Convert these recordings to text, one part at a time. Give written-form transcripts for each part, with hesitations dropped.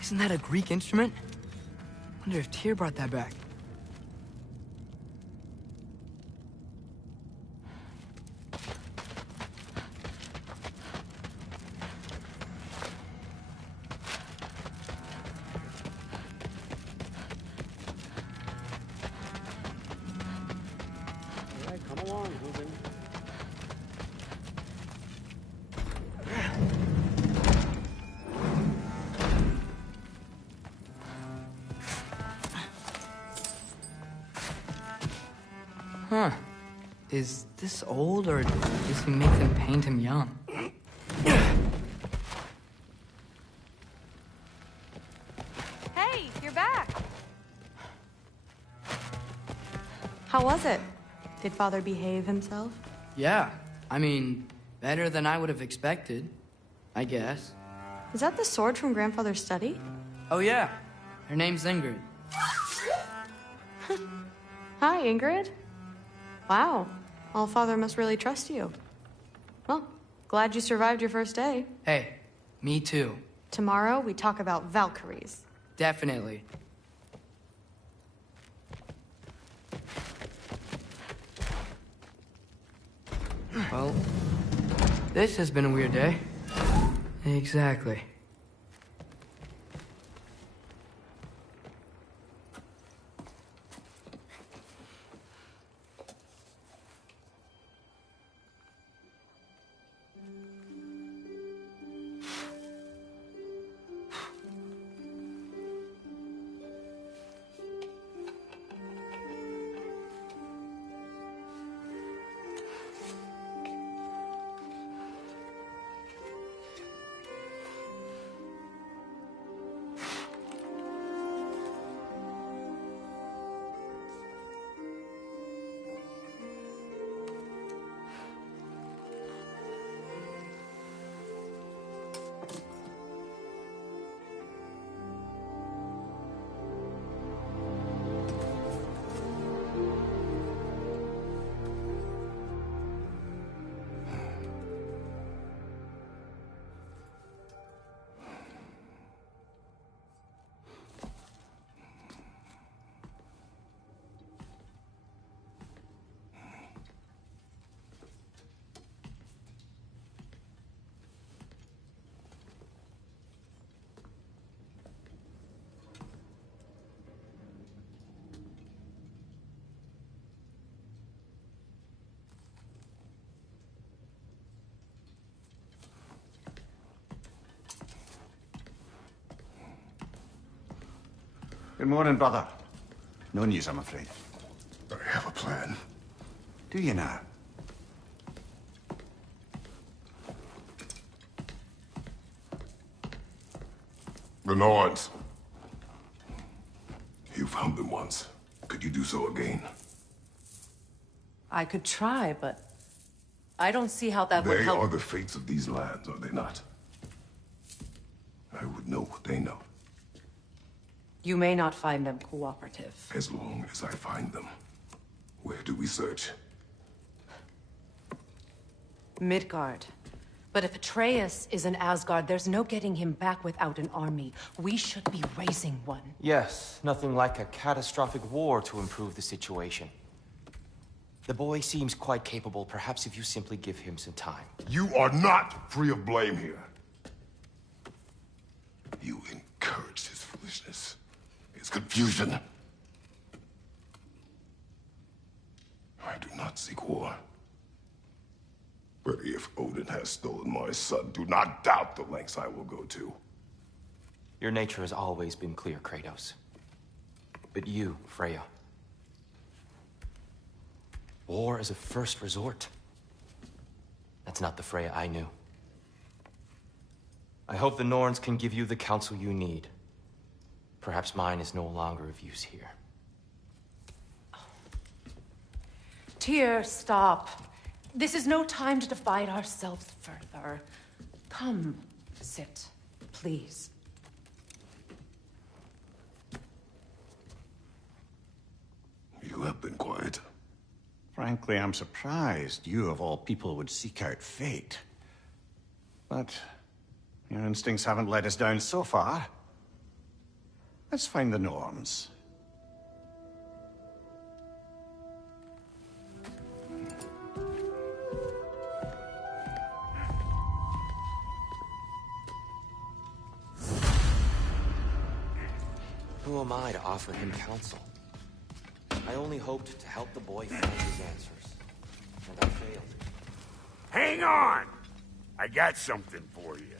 Isn't that a Greek instrument? Wonder if Tyr brought that back. Come along, Hooven. Huh. Is this old, or does he make them paint him young? Hey, you're back! How was it? Did Father behave himself? Yeah. I mean, better than I would have expected, I guess. Is that the sword from Grandfather's study? Oh yeah. Her name's Ingrid. Hi, Ingrid. Wow. Allfather must really trust you. Well, glad you survived your first day. Hey, me too. Tomorrow, we talk about Valkyries. Definitely. Well, this has been a weird day. Exactly. Good morning, brother. No news, I'm afraid. I have a plan. Do you now? The Norns. You found them once. Could you do so again? I could try, but I don't see how that would They help. are the fates of these lands, are they not? I would know what they know, You may not find them cooperative. as long as I find them. Where do we search? Midgard. But if Atreus is in Asgard, there's no getting him back without an army. We should be raising one. Yes, nothing like a catastrophic war to improve the situation. The boy seems quite capable. Perhaps if you simply give him some time. You are not free of blame here. You encouraged his foolishness, his confusion. I do not seek war. But if Odin has stolen my son, do not doubt the lengths I will go to. Your nature has always been clear, Kratos. But you, Freya. War is a first resort. That's not the Freya I knew. I hope the Norns can give you the counsel you need. Perhaps mine is no longer of use here. Tyr, stop. This is no time to divide ourselves further. Come, sit, please. You have been quiet. Frankly, I'm surprised you of all people would seek out fate. But your instincts haven't let us down so far. Let's find the Norns. Who am I to offer him counsel? I only hoped to help the boy find his answers. And I failed. Hang on! I got something for you.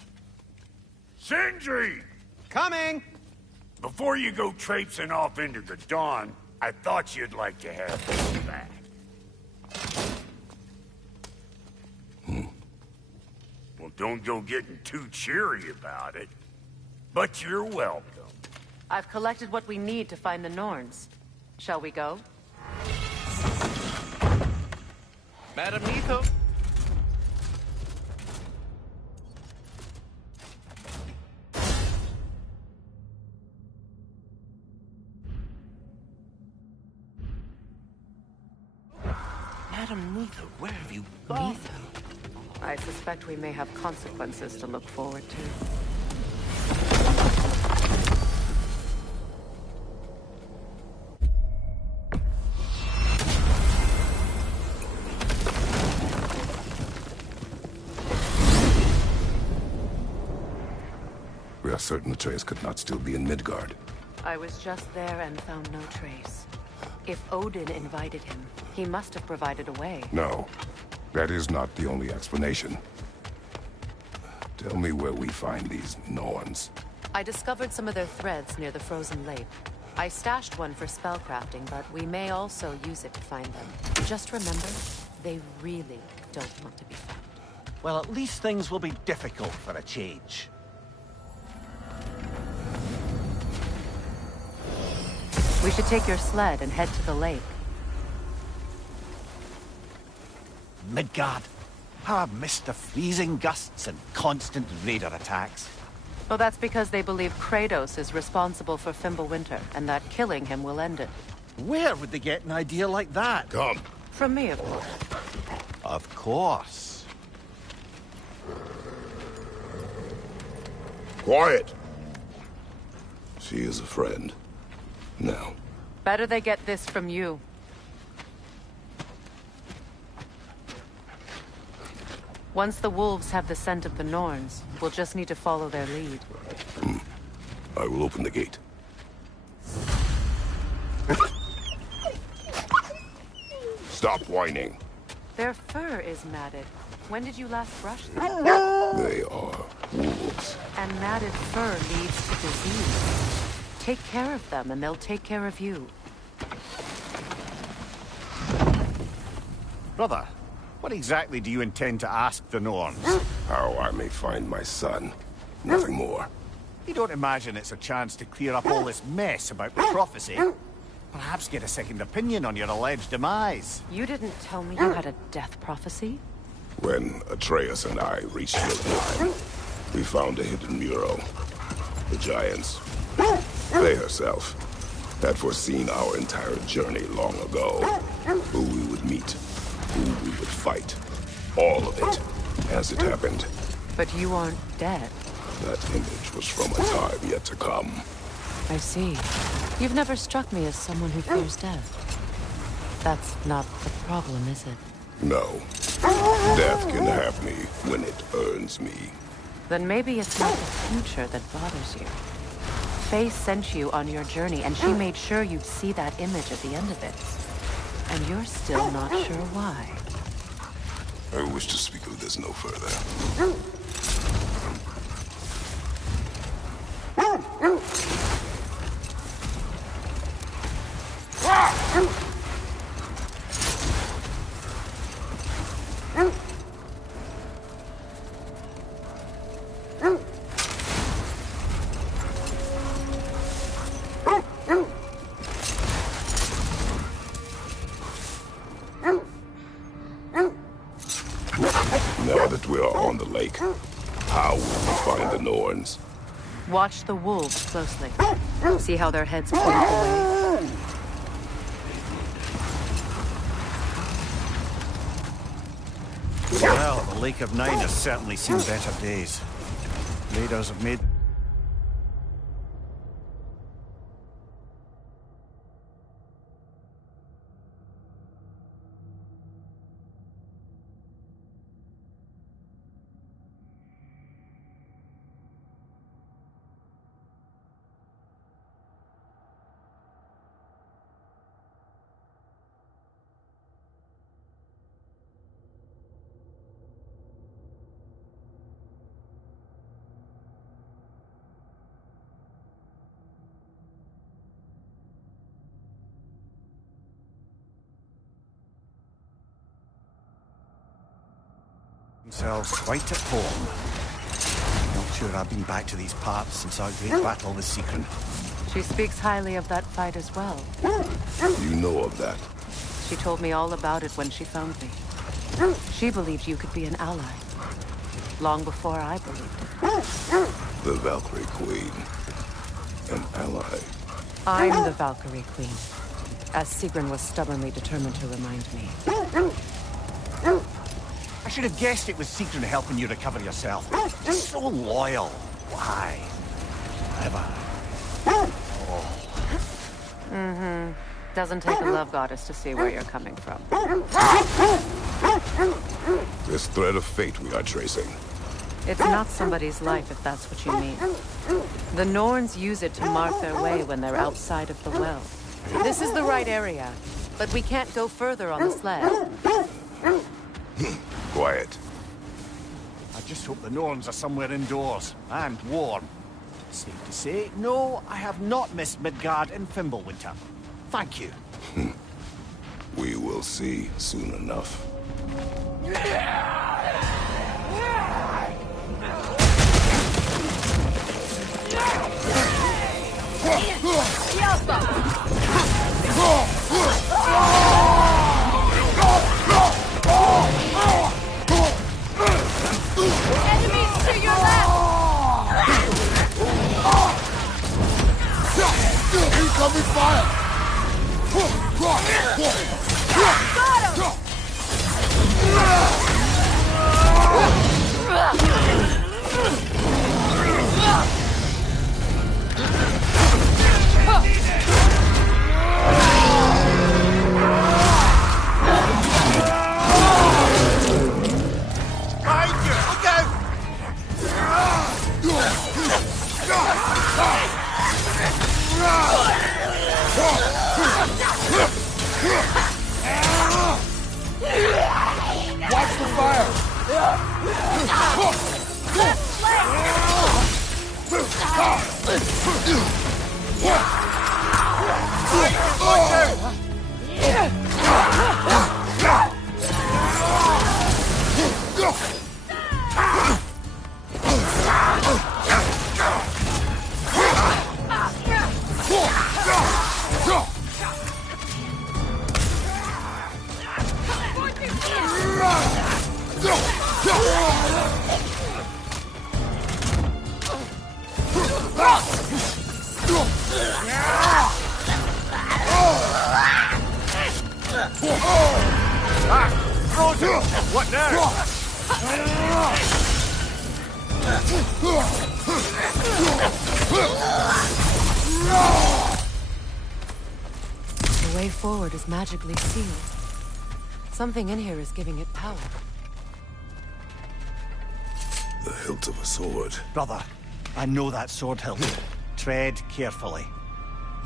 Sindri! Coming! Before you go traipsing off into the dawn, I thought you'd like to have this back. Well, don't go getting too cheery about it. But you're welcome. I've collected what we need to find the Norns. Shall we go? Madam Neitho. Madam Neitho, where have you gone? Neitho? I suspect we may have consequences to look forward to. We are certain Atreus could not still be in Midgard. I was just there and found no trace. If Odin invited him, he must have provided a way. No, that is not the only explanation. Tell me where we find these Norns. I discovered some of their threads near the frozen lake. I stashed one for spellcrafting, but we may also use it to find them. Just remember, they really don't want to be found. Well, at least things will be difficult for a change. We should take your sled and head to the lake. Midgard. How I've missed the freezing gusts and constant raider attacks. Well, that's because they believe Kratos is responsible for Fimbulwinter, and that killing him will end it. Where would they get an idea like that? Come. From me, of course. Of course. Quiet! She is a friend. Now. Better they get this from you. Once the wolves have the scent of the Norns, we'll just need to follow their lead. I will open the gate. Stop whining. Their fur is matted. When did you last brush them? They are wolves. And matted fur leads to disease. Take care of them, and they'll take care of you. Brother, what exactly do you intend to ask the Norns? How I may find my son. Nothing more. You don't imagine it's a chance to clear up all this mess about the prophecy? Perhaps get a second opinion on your alleged demise. You didn't tell me you had a death prophecy? When Atreus and I reached Jotunheim, we found a hidden mural. The Giants, Faye herself, had foreseen our entire journey long ago. Who we would meet, who we would fight. All of it, as it happened. But you aren't dead. That image was from a time yet to come. I see. You've never struck me as someone who fears death. That's not the problem, is it? No. Death can have me when it earns me. Then maybe it's not the future that bothers you. Faye sent you on your journey, and she made sure you'd see that image at the end of it. And you're still not sure why. I wish to speak of this no further. Now that we are on the lake, how will we find the Norns? Watch the wolves closely. See how their heads point away. Well, the Lake of Nine has certainly seen better days. Raiders have made themselves quite at home. Not sure I've been back to these parts since our great battle with Seekron. She speaks highly of that fight as well. You know of that? She told me all about it when she found me. She believed you could be an ally. Long before I believed it. The Valkyrie Queen. An ally. I'm the Valkyrie Queen. As Sigrun was stubbornly determined to remind me. I should have guessed it was Seekron helping you recover yourself. Just so loyal. Why? Never. Mm-hmm. Doesn't take a love goddess to see where you're coming from. This thread of fate we are tracing. It's not somebody's life, if that's what you mean. The Norns use it to mark their way when they're outside of the well. This is the right area, but we can't go further on the sled. Quiet. I just hope the Norns are somewhere indoors, and warm. Safe to say, no, I have not missed Midgard in Fimbulwinter. Thank you. We will see soon enough. Enemies to your left! Incoming fire! Got him! Watch the fire! What now? The way forward is magically sealed. Something in here is giving it power. The hilt of a sword. Brother, I know that sword hilt. Tread carefully.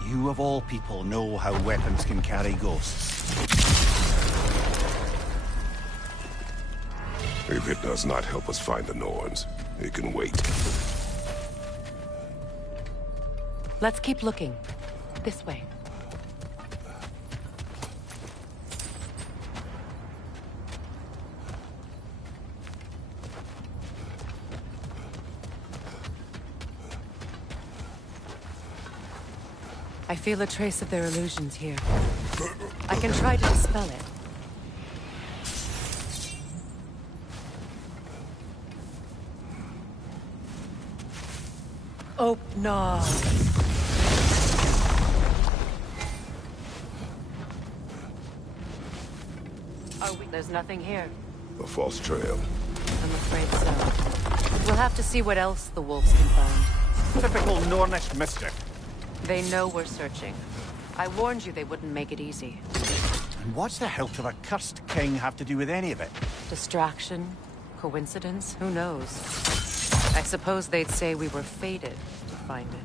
You of all people know how weapons can carry ghosts. If it does not help us find the Norns, it can wait. Let's keep looking. This way. I feel a trace of their illusions here. I can try to dispel it. Oh, no. Oh, there's nothing here. A false trail. I'm afraid so. We'll have to see what else the wolves can find. Typical Nornish mischief. They know we're searching. I warned you they wouldn't make it easy. And what's the hilt of a cursed king have to do with any of it? Distraction? Coincidence? Who knows? I suppose they'd say we were fated to find it.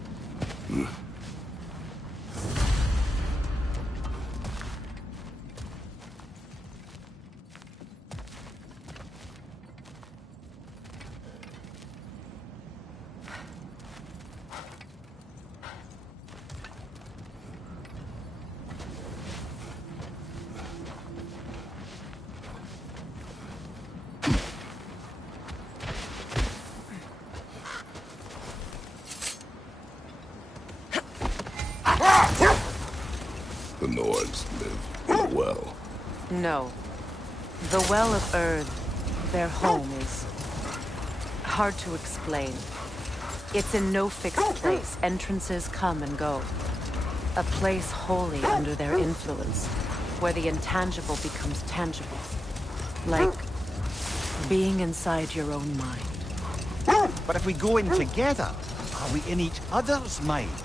The Nords live in a well. No. The Well of Erd, their home, is hard to explain. It's in no fixed place. Entrances come and go. A place wholly under their influence, where the intangible becomes tangible. Like being inside your own mind. But if we go in together, are we in each other's minds?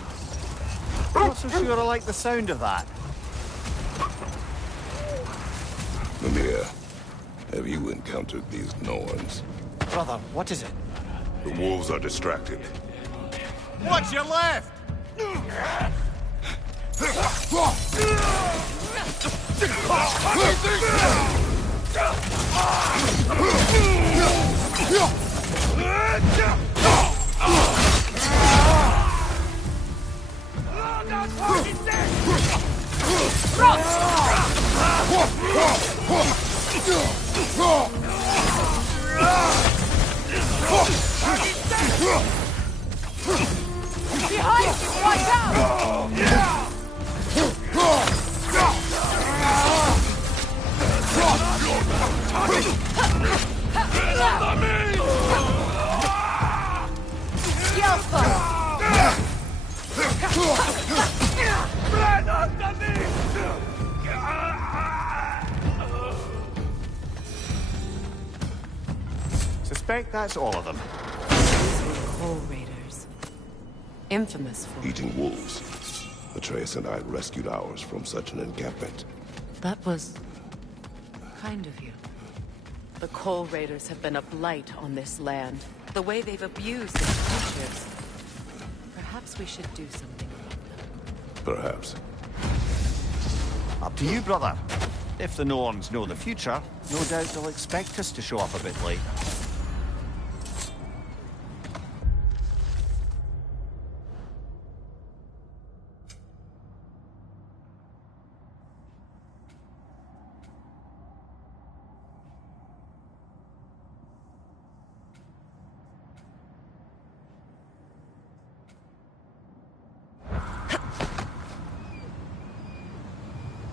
Not so sure I like the sound of that. Mimir, have you encountered these Norns? Brother, what is it? The wolves are distracted. What's your left? Behind you! Watch out! Suspect that's all of them. Coal Raiders. Infamous for Eating wolves. Atreus and I rescued ours from such an encampment. That was kind of you. The Coal Raiders have been a blight on this land. The way they've abused its creatures. Perhaps we should do something about them. Perhaps. Up to you, brother. If the Norns know the future, no doubt they'll expect us to show up a bit late.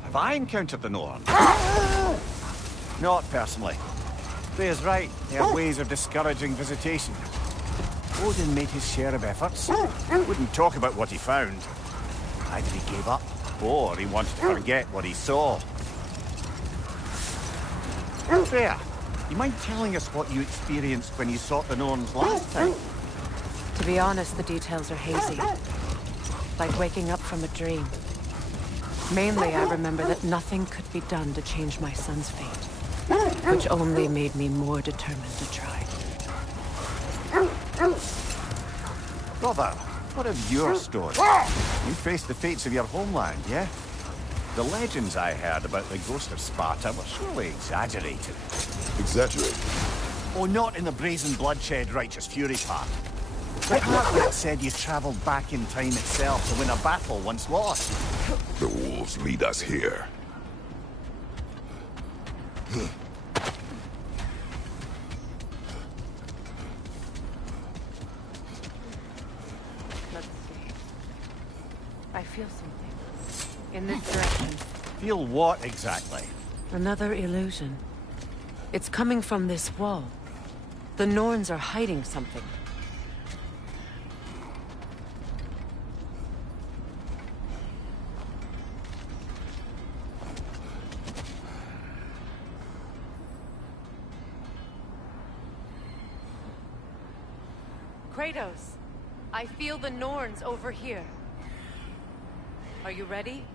Have I encountered the Norn? Not personally. Freya's right. They have ways of discouraging visitation. Odin made his share of efforts. Wouldn't talk about what he found. Either he gave up, or he wanted to forget what he saw. Freya, you mind telling us what you experienced when you sought the Norns last time? To be honest, the details are hazy. Like waking up from a dream. Mainly, I remember that nothing could be done to change my son's fate, which only made me more determined to try. Brother, what of your story? You faced the fates of your homeland, yeah? The legends I heard about the ghost of Sparta were surely exaggerated. Exaggerated? Oh, not in the brazen bloodshed righteous fury part. The part that said you traveled back in time itself to win a battle once lost. The wolves lead us here. Let's see. I feel something. In this direction. Feel what exactly? Another illusion. It's coming from this wall. The Norns are hiding something. Kratos, I feel the Norns over here. Are you ready?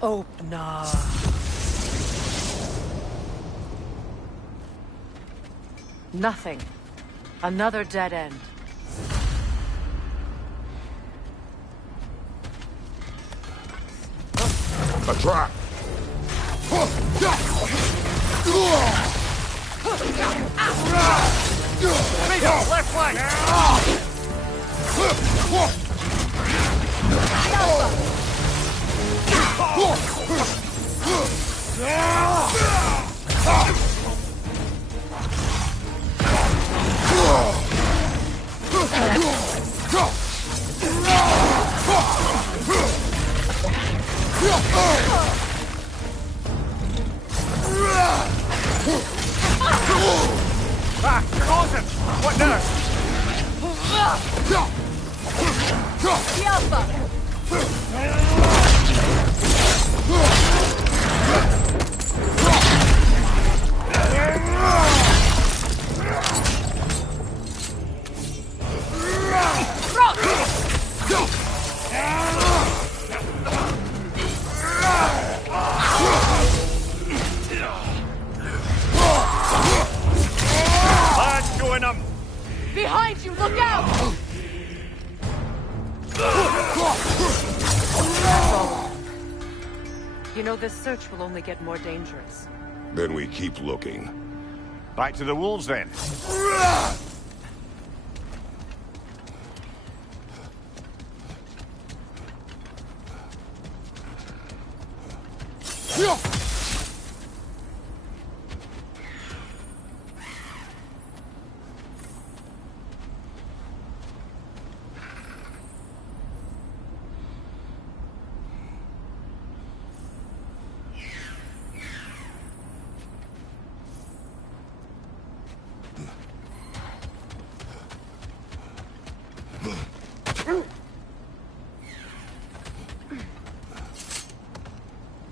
Open up. Nothing. Another dead end. A trap! Kratos, left flank! Ah, Frozen! What now? Let's join them! Behind you, look out! You know, this search will only get more dangerous. Then we keep looking. Back to the wolves, then.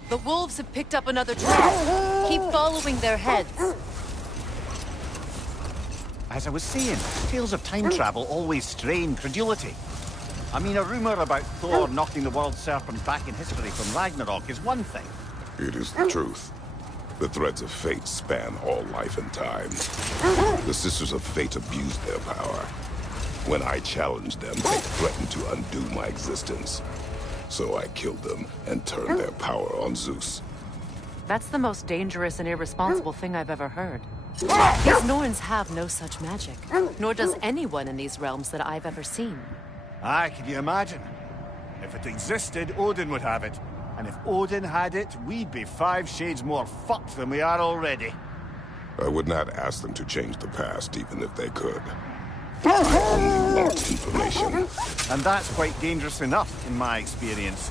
The wolves have picked up another trap. Keep following their heads. As I was saying, tales of time travel always strain credulity. I mean, a rumor about Thor knocking the world serpent back in history from Ragnarok is one thing. It is the truth. The threads of fate span all life and time. The Sisters of Fate abused their power. When I challenged them, they threatened to undo my existence. So I killed them and turned their power on Zeus. That's the most dangerous and irresponsible thing I've ever heard. These Norns have no such magic, nor does anyone in these realms that I've ever seen. Aye, can you imagine? If it existed, Odin would have it. And if Odin had it, we'd be 5 shades more fucked than we are already. I would not ask them to change the past, even if they could. I only want information. And that's quite dangerous enough, in my experience.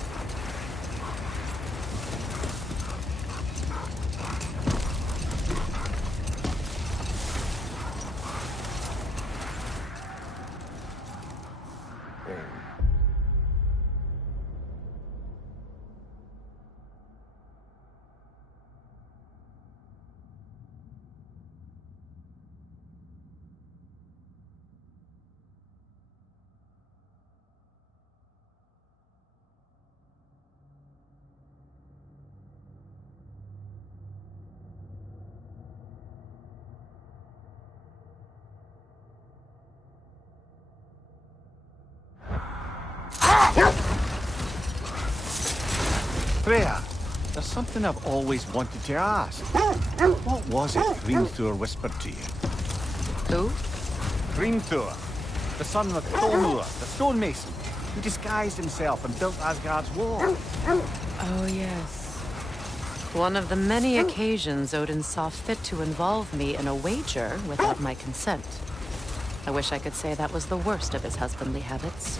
Freya, there's something I've always wanted to ask. What was it Hrimthur whispered to you? Who? Hrimthur, the son of Thormur, the stonemason, who disguised himself and built Asgard's wall. Oh, yes. One of the many occasions Odin saw fit to involve me in a wager without my consent. I wish I could say that was the worst of his husbandly habits.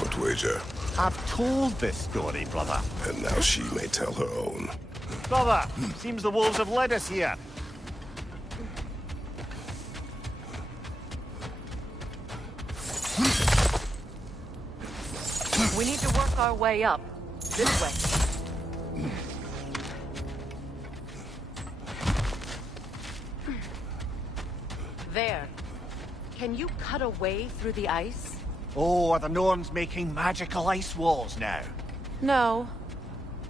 What wager? I've told this story, brother. And now she may tell her own. Brother, seems the wolves have led us here. We need to work our way up. This way. There. Can you cut a way through the ice? Oh, are the Norns making magical ice walls now? No.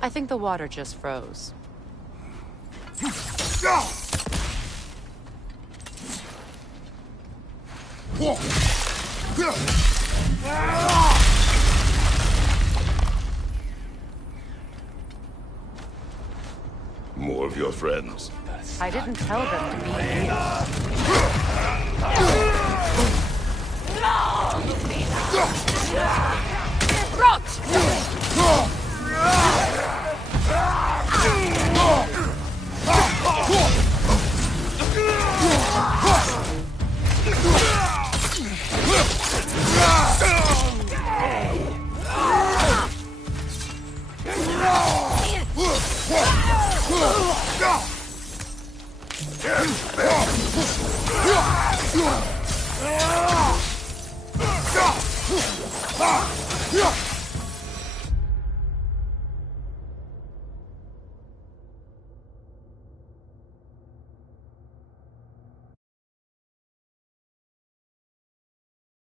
I think the water just froze. More of your friends. I didn't tell them to be here. Go!